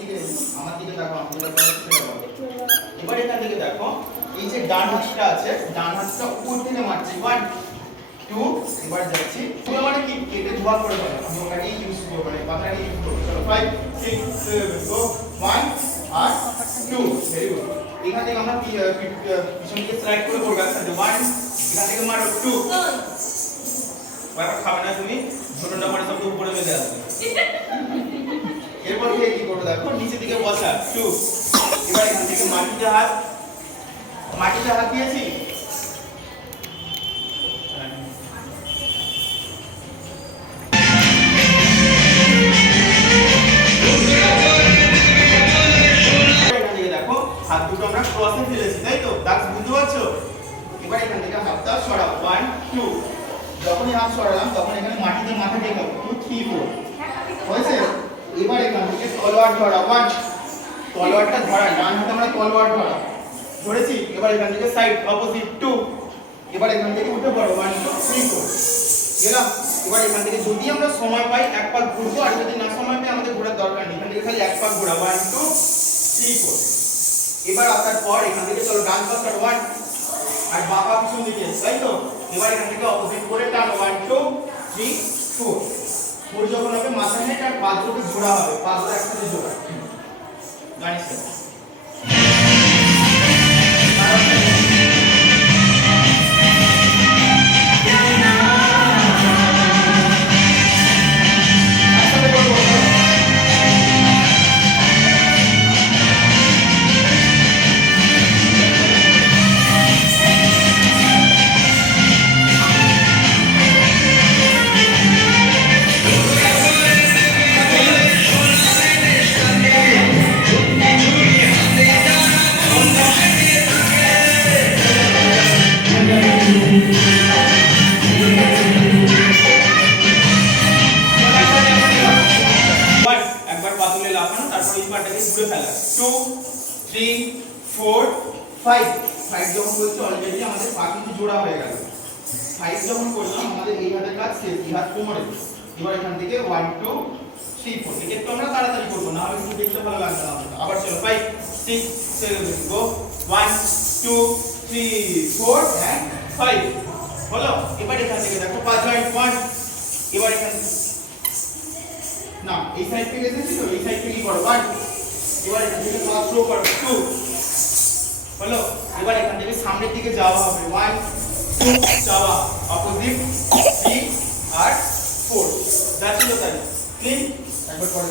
দিকে আমার দিকে দেখো, আমি যেটা বলছি সেটা বলো। এবার এখান থেকে দেখো এই যে ডান হাতটা আছে, ডান হাতটা উপর থেকে মারছি 1 2 এবার যাচ্ছি। তুমি মানে কি কেটে ধোয়া করে বলো, আমি ওখানে ইউজ করব, মানে কথাটা ইউজ করব। চলো 5 6 7 গো 1 আর 2 ভেরি গুড। এখান থেকে আমরা পিছন দিকে স্লাইড করে করব একসাথে 1 এখান থেকে মারো 2 বারবার খাবে না তুমি, ছোটটা মানে সব উপরে মেলে আসবে। এরপর থেকে কি করবে দেখো, নিচে দিকে বসা 2 এবার এখান থেকে মাটিতে হাত দিয়েছি, হাত দুটো আমরা ক্রসে ফেলেছি, তাই তো? দাগ বুঝতে পারছো? এবার এখান থেকে হাতটা সরাও 1 2 যখনই হাত সরালাম তখন এখানে মাটিতে মাথা টেকাবো 2 3 4 হয়েছে। এবার এখান থেকে তলোয়ার ধরা 1 তলোয়ারটা ধরা, ডান হাতে আমরা তলোয়ার ধরেছি। এবার এখান থেকে সাইড অপোজিট 2 এবার এখান থেকে উঠে পড়ো 1 2 3 4 গেলাম। এবার এখান থেকে যদি আমরা সময় পাই এক পাক ঘুরবো, আর যদি না সময় পাই আমাদের ঘোরার দরকার নেই, এখান থেকে খালি এক পাক ঘোরা 1 2 3 4। এবার আসার পর এখান থেকে চলো ডান পাশটা 1 আর বাঁ পা পিছন দিকে, তাই তো? এবার এখান থেকে অপোজিট করে টান 1 2 3 4 4 যখন হবে মাথায় নেট আর পা দুটো জোড়া হবে, পা দুটো একসাথে জোড়া জানিস তো? ঘুরে ফেলা 2 3 4 5 5 যখন বলছি অলরেডি আমাদের পা কিন্তু জোড়া হয়ে গেল। 5 যখন করলাম আমাদের এই হাতের কাজ শেষ, এই হাত কোমরে। এবার এখান থেকে 1 2 3 4 এটা একটু আমরা তাড়াতাড়ি করব, না হলে কিন্তু দেখতে ভালো লাগবে না। আবার চলো 5 6 7 গো 1 2 3 4 and 5 হলো। এবার এখান থেকে দেখো 5 জয়েন্ট 1 এবার এখান না এই সাইড থেকে এসেছি তো, এই সাইড থেকে কি করো 1 এবার এখান থেকে পা থ্রো করো 2 হলো। এবার এখান থেকে সামনের দিকে যাওয়া হবে 1 2 যাওয়া অপোজিট 3 আর 4 যা ছিল তাই। ক্লিন একবার পরে